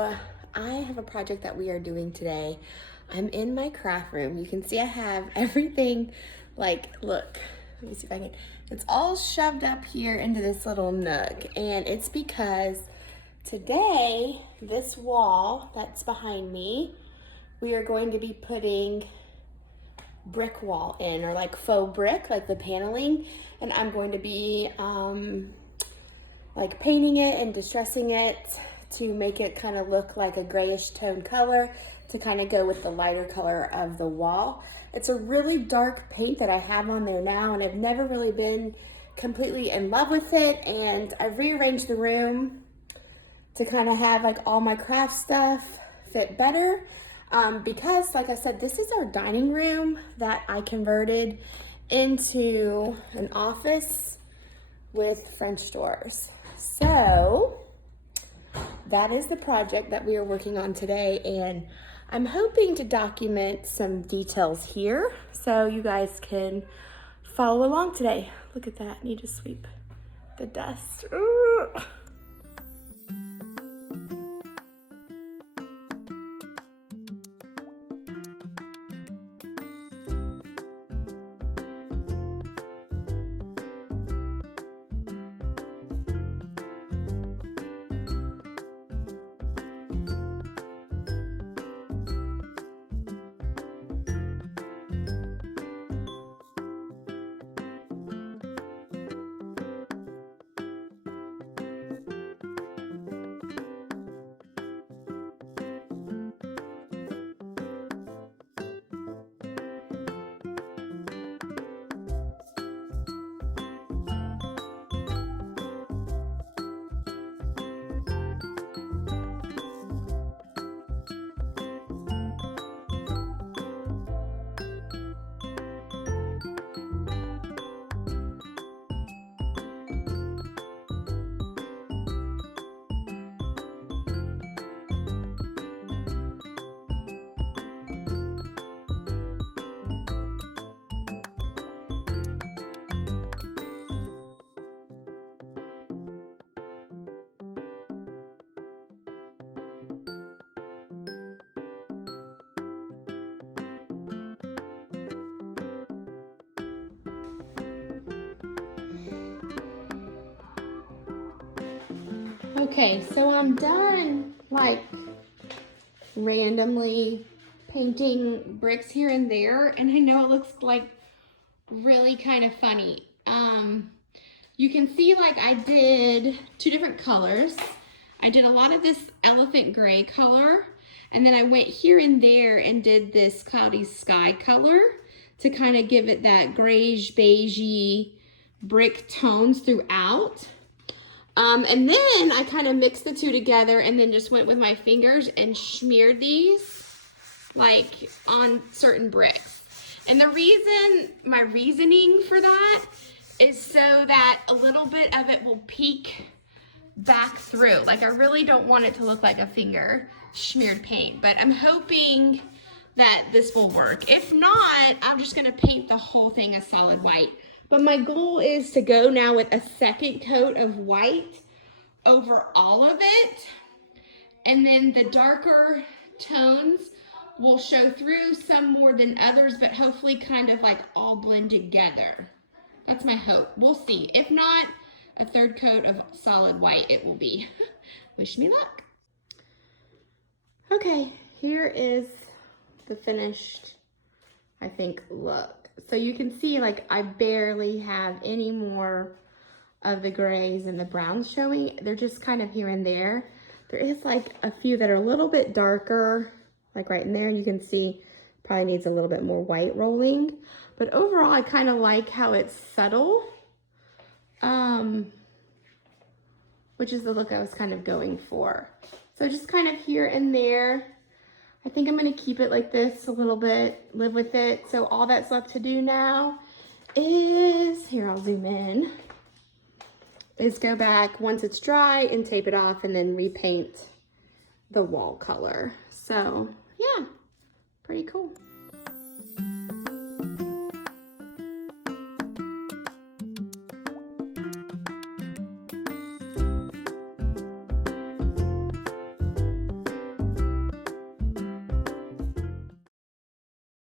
So I have a project that we are doing today. I'm in my craft room. You can see I have everything, like, look, let me see if I can, it's all shoved up here into this little nook. And it's because today, this wall that's behind me, we are going to be putting brick wall in, or like faux brick, like the paneling. And I'm going to be like painting it and distressing it to make it kind of look like a grayish tone color to kind of go with the lighter color of the wall. It's a really dark paint that I have on there now, and I've never really been completely in love with it. And I've rearranged the room to kind of have like all my craft stuff fit better. Because like I said, this is our dining room that I converted into an office with French doors. So that is the project that we are working on today, and I'm hoping to document some details here so you guys can follow along today. Look at that, I need to sweep the dust. Ooh. Okay, so I'm done like randomly painting bricks here and there, and I know it looks like really kind of funny. You can see like I did two different colors. I did a lot of this elephant gray color, and then I went here and there and did this cloudy sky color to kind of give it that grayish beigey brick tones throughout. And then I kind of mixed the two together and then just went with my fingers and smeared these like on certain bricks. And the reason, my reasoning for that is so that a little bit of it will peek back through. Like I really don't want it to look like a finger smeared paint, but I'm hoping that this will work. If not, I'm just gonna paint the whole thing a solid white. But my goal is to go now with a second coat of white over all of it. And then the darker tones will show through, some more than others, but hopefully kind of like all blend together. That's my hope. We'll see. If not, a third coat of solid white it will be. Wish me luck. Okay, here is the finished, I think, look. So you can see like I barely have any more of the grays and the browns showing. They're just kind of here and there. There is like a few that are a little bit darker, like right in there. You can see probably needs a little bit more white rolling. But overall, I kind of like how it's subtle, which is the look I was kind of going for. So just kind of here and there. I think I'm gonna keep it like this a little bit, live with it. So all that's left to do now is, here I'll zoom in, is go back once it's dry and tape it off and then repaint the wall color. So yeah, pretty cool.